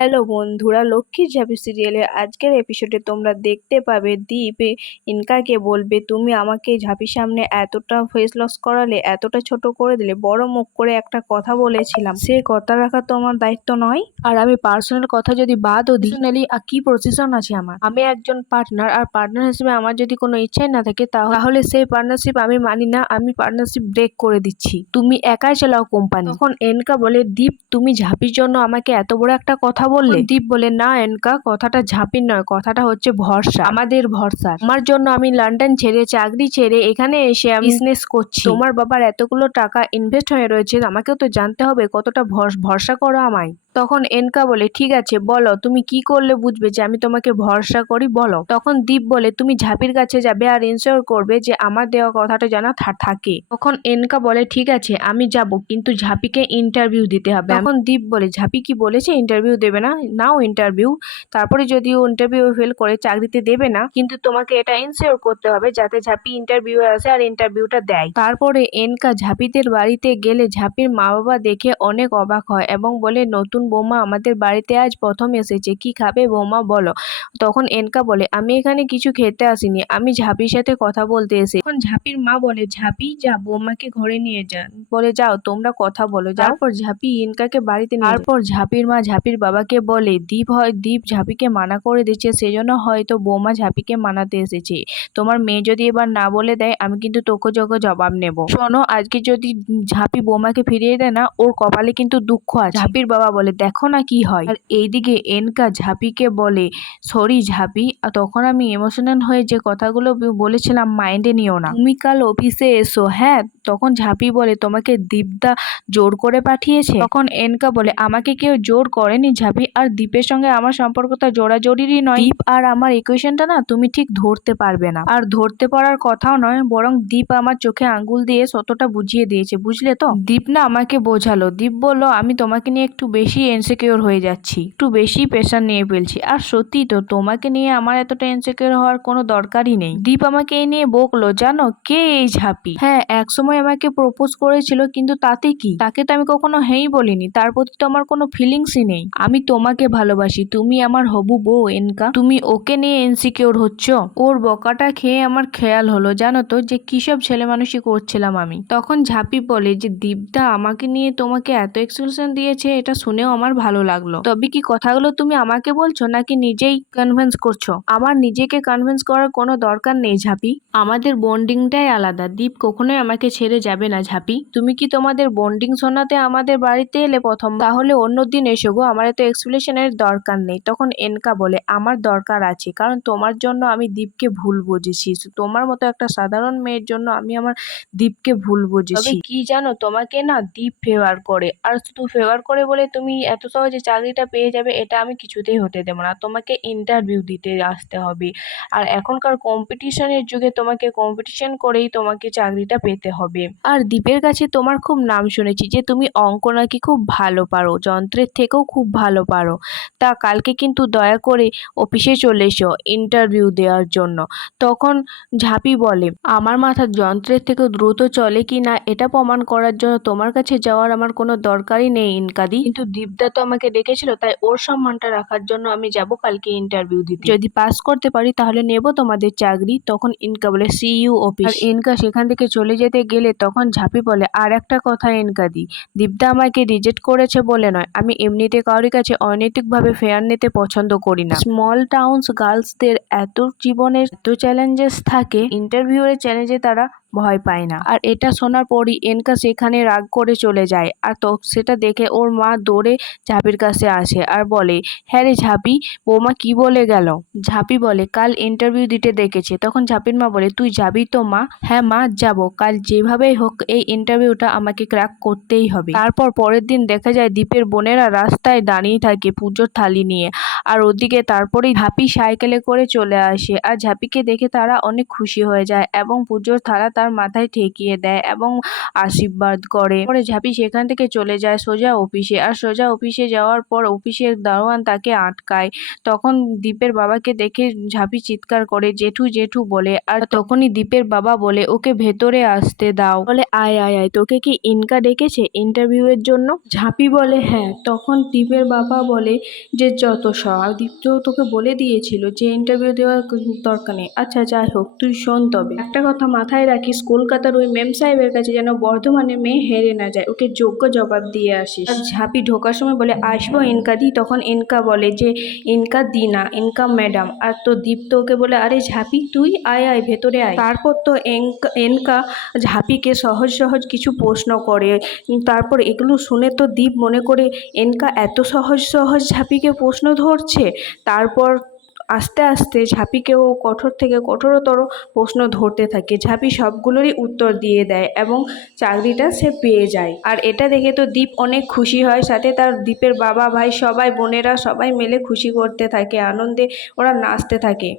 Hello বন্ধুরা, লক্ষ্মীর ঝাঁপি সিরিয়ালের আজকের এপিসোডে তোমরা দেখতে পাবে দীপ ইনকাকে বলবে, তুমি আমাকে ঝাঁপির সামনে এতটা ফেস লস করালে, এতটা ছোট করে দিলে, বড় মুখ করে একটা কথা বলেছিলাম, সে কথা রাখা তোমার দায়িত্ব নয়। আর আমি পার্সোনাল কথা যদি বাদও দিই, পার্সোনালি কি পজিশন আছে আমার, আমি একজন পার্টনার, আর পার্টনার হিসেবে আমার যদি কোনো ইচ্ছাই না থাকে তাহলে সেই পার্টনারশিপ আমি মানি না, আমি পার্টনারশিপ ব্রেক করে দিচ্ছি, তুমি একাই চালাও কোম্পানি। তখন এনকা বলে, দীপ তুমি ঝাঁপির জন্য আমাকে এত বড় একটা কথা বললে? দীপ বলে, না এনকা, কথাটা ঝাঁপির নয়, কথাটা হচ্ছে ভরসা, আমাদের ভরসা। আমার জন্য আমি লন্ডন ছেড়ে, চাকরি ছেড়ে এখানে এসে আমি বিজনেস করছি। তোমার বাবার এতগুলো টাকা ইনভেস্ট হয়ে রয়েছে, আমাকেও তো জানতে হবে কতটা ভরসা করো আমায়। তখন এনকা বলে, ঠিক আছে বলো, তুমি কি করলে বুঝবে যে আমি তোমাকে ভরসা করি, বলো। তখন দীপ বলে, তুমি ঝাঁপির কাছে যাবে আর ইনশিওর করবে যে আমার দেওয়া কথাটা যেন থাকে। তখন এনকা বলে, ঠিক আছে আমি যাব, কিন্তু ঝাঁপিকে ইন্টারভিউ দিতে হবে। তখন দীপ বলে, ঝাঁপি কি বলেছে ইন্টারভিউ দেবে না? নাও ইন্টারভিউ, তারপরে যদি ও ইন্টারভিউ ফেল করে চাকরিতে দেবে না, কিন্তু তোমাকে এটা ইনশিওর করতে হবে যাতে ঝাঁপি ইন্টারভিউ আসে আর ইন্টারভিউটা দেয়। তারপরে এনকা ঝাঁপিদের বাড়িতে গেলে ঝাঁপির মা বাবা দেখে অনেক অবাক হয় এবং বলে, নতুন বৌমা আমাদের বাড়িতে আজ প্রথম এসেছে, কি খাবে বৌমা বলো। তখন এনকা বলে, আমি এখানে কিছু খেতে আসিনি, আমি ঝাঁপির সাথে কথা বলতে এসে। তখন ঝাঁপির মা বলে, ঝাঁপি যা, বৌমাকে ঘরে নিয়ে যা, বলে যাও তোমরা কথা বলো। তারপর ঝাঁপি এনকাকে বাড়িতে নিয়ে যায়। তারপর ঝাঁপির মা ঝাঁপির বাবাকে বলে, দীপ ঝাঁপিকে মানা করে দিচ্ছে, সেজন্য হয়তো বৌমা ঝাঁপিকে মানাতে এসেছে, তোমার মেয়ে যদি এবার না বলে দেয় আমি কিন্তু তোকে জবাব নেব। শোনো, আজকে যদি ঝাঁপি বৌমাকে ফিরিয়ে দেয় না, ওর কপালে কিন্তু দুঃখ আছে। ঝাঁপির বাবা বলে, দেখো না কি হয়। আর এইদিকে এনকা ঝাঁপিকে বলে, সরি ঝাঁপি, তখন আমি ইমোশনাল হয়ে যে কথাগুলো বলেছিলাম মাইন্ডে নিও না, তুমি কাল অফিসে এসো। হ্যাঁ। তখন ঝাঁপি বলে, তোমাকে দীপদা জোর করে পাঠিয়েছে? তখন এনকা বলে, আমাকে কেউ জোর করেনি ঝাঁপি, আর দীপের সঙ্গে আমার সম্পর্কটা জোড়াজোড়িরই নয়। দীপ আর আমার ইকুয়েশনটা না তুমি ঠিক ধরতে পারবে না, আর ধরতে পারার কথাও নয়, বরং দীপ আমার চোখে আঙ্গুল দিয়ে সতটা বুঝিয়ে দিয়েছে, বুঝলে তো। দীপ না আমাকে বোঝালো। দীপ বলল, আমি তোমাকে নিয়ে একটু বেশি ইনসিকিউর হয়ে যাচ্ছি, একটু বেশি প্রেশার নিয়ে ফেলছি। আর সত্যি তো, তোমাকে নিয়ে আমার এতটা ইনসিকিউর হওয়ার কোনো দরকারই নেই। দীপ আমাকে এই নিয়ে বকলো, জানো কে এই ঝাঁপি? হ্যাঁ, একসময় আমাকে প্রপোজ করেছিল, কিন্তু তাতে কি, তাকে তো আমি কখনো হেই বলিনি, তার প্রতি তো আমার কোনো ফিলিংসই নেই। আমি তোমাকে ভালোবাসি, তুমি আমার হবু বউ এনকা, তুমি ওকে নিয়ে ইনসিকিউর হচ্ছ। ওর বকাটা খেয়ে আমার খেয়াল হলো, জানো তো, যে কিসব ছেলে মানুষই করছিলাম আমি। তখন ঝাঁপি বলে যে, দীপদা আমাকে নিয়ে তোমাকে এত এক্সপ্রেশন দিয়েছে, এটা শুনেও আমার ভালো লাগলো। তবে কি কথাগুলো তুমি আমাকে বলছো নাকি নিজেই কনভিন্স করছো? আমার নিজেকে কনভিন্স করার কোনো দরকার নেই ঝাঁপি, আমাদের বন্ডিংটাই আলাদা। দীপ কখনোই আমাকে ছেড়ে যাবে না ঝাঁপি, তুমি কি তোমাদের বন্ডিং শোনাতে আমাদের বাড়িতে এলে প্রথম? তাহলে অন্যদিন এসো গো, আমার এত এক্সপ্লেনেশনের দরকার নেই। তখন এনকা বলে, আমার দরকার আছে, কারণ তোমার জন্য আমি দীপকে ভুল বুঝেছি, তোমার মতো একটা সাধারণ মেয়ের জন্য আমি আমার দীপকে ভুল বুঝেছি। তবে কি জানো, তোমাকে না দীপ ফেভার করে, আর শুধু ফেভার করে বলে তুমি এত সহজে চাকরিটা পেয়ে যাবে এটা আমি কিছুতেই হতে দেবো না। তোমাকে ইন্টারভিউ দিতে আসতে হবে, আর এখনকার কম্পিটিশনের যুগে তোমাকে কম্পিটিশন করেই তোমাকে চাকরিটা পেতে হবে। আর দীপের কাছে তোমার খুব নাম শুনেছি যে তুমি অঙ্ক নাকি খুব ভালো পারো, যন্ত্রের থেকেও খুব ভালো পারো। তা কালকে কিন্তু দয়া করে অফিসে চলে এসো ইন্টারভিউ দেওয়ার জন্য। তখন ঝাঁপি বলে, আমার মাথা যন্ত্রের থেকেও দ্রুত চলে কি না এটা প্রমাণ করার জন্য তোমার কাছে যাওয়ার আমার কোনো দরকারই নেই ইনকাদি, কিন্তু দীপদা তো আমাকে ডেকেছিল, তাই ওর সম্মানটা রাখার জন্য আমি যাব কালকে ইন্টারভিউ দিতে, যদি পাস করতে পারি তাহলে নেব তোমাদের চাকরি। তখন ইনকা বলে, সি ইউ অফিস। আর ইনকা সেখান থেকে চলে যেতে গেলে তখন ঝাঁপি বলে, আর একটা কথা ইনকাদি, দীপদা আমাকে রিজেক্ট করেছে বলে নয়, আমি এমনিতে কারোর কাছে অনৈতিকভাবে ফেয়ার নিতে পছন্দ করি না। স্মল টাউনস গার্লসদের এত জীবনের এত চ্যালেঞ্জেস থাকে, ইন্টারভিউয়ের চ্যালেঞ্জে তারা ভয় পায় না। আর এটা শোনার পরই এনকা সেখানে রাগ করে চলে যায়, আর তো সেটা দেখে ওর মা দৌড়ে ঝাঁপির কাছে আসে আর বলে, হ্যাঁ রে ঝাঁপি, বৌমা কি বলে গেল? ঝাঁপি বলে, কাল ইন্টারভিউ দিতে দেখেছে। তখন ঝাঁপির মা বলে, তুই যাবি তো মা? হ্যাঁ মা যাব, কাল যেভাবেই হোক এই ইন্টারভিউটা আমাকে ক্র্যাক করতেই হবে। তারপর পরের দিন দেখা যায় দীপের বোনেরা রাস্তায় দাঁড়িয়ে থাকে পুজোর থালি নিয়ে, আর ওদিকে তারপরেই ঝাঁপি সাইকেলে করে চলে আসে, আর ঝাঁপিকে দেখে তারা অনেক খুশি হয়ে যায় এবং পুজোর থালা তার মাথায় ঠেকিয়ে দেয় এবং আশীর্বাদ করে। পরে ঝাঁপি সেখান থেকে চলে যায় সোজা অফিসে। আর সোজা অফিসে যাওয়ার পর অফিসের দারোয়ান তাকে আটকায়। তখন দীপের বাবাকে দেখে ঝাঁপি চিৎকার করে জেঠু জেঠু বলে। আর তখনই দীপের বাবা বলে ওকে ভেতরে আসতে দাও। বলে আয় আয় আয়, তোকে কি ইনকা ডেকেছে ইন্টারভিউ এর জন্য? ঝাঁপি বলে হ্যাঁ। তখন দীপের বাবা বলে যে যত সব, দীপ তো তোকে বলে দিয়েছিল যে ইন্টারভিউ দেওয়ার দরকার নেই। আচ্ছা যাই হোক, তুই শোন, তবে একটা কথা মাথায় রাখিস, কলকাতার ওই মেম সাহেবের কাছে যেন বর্ধমানে মেয়ে হেরে না যায়, ওকে যোগ্য জবাব দিয়ে আসিস। আর ঝাঁপি ঢোকার সময় বলে আসবো ইনকা দি। তখন ইনকা বলে যে ইনকা দি না, ইনকা ম্যাডাম। আর তো দীপ তো ওকে বলে আরে ঝাঁপি তুই আয় আয় ভেতরে আয়। তারপর তো এনকা ঝাঁপিকে সহজ সহজ কিছু প্রশ্ন করে। তারপর এগুলো শুনে তো দীপ মনে করে এনকা এত সহজ সহজ ঝাঁপিকে প্রশ্ন ধরছে। তারপর আস্তে আস্তে ঝাঁপিকেও কঠোর থেকে কঠোরতর প্রশ্ন ধরতে থাকে। ঝাঁপি সবগুলোরই উত্তর দিয়ে দেয় এবং চাকরিটা সে পেয়ে যায়। আর এটা দেখে তো দীপ অনেক খুশি হয়, সাথে তার দীপের বাবা ভাই সবাই বোনেরা সবাই মিলে খুশি করতে থাকে, আনন্দে ওরা নাচতে থাকে।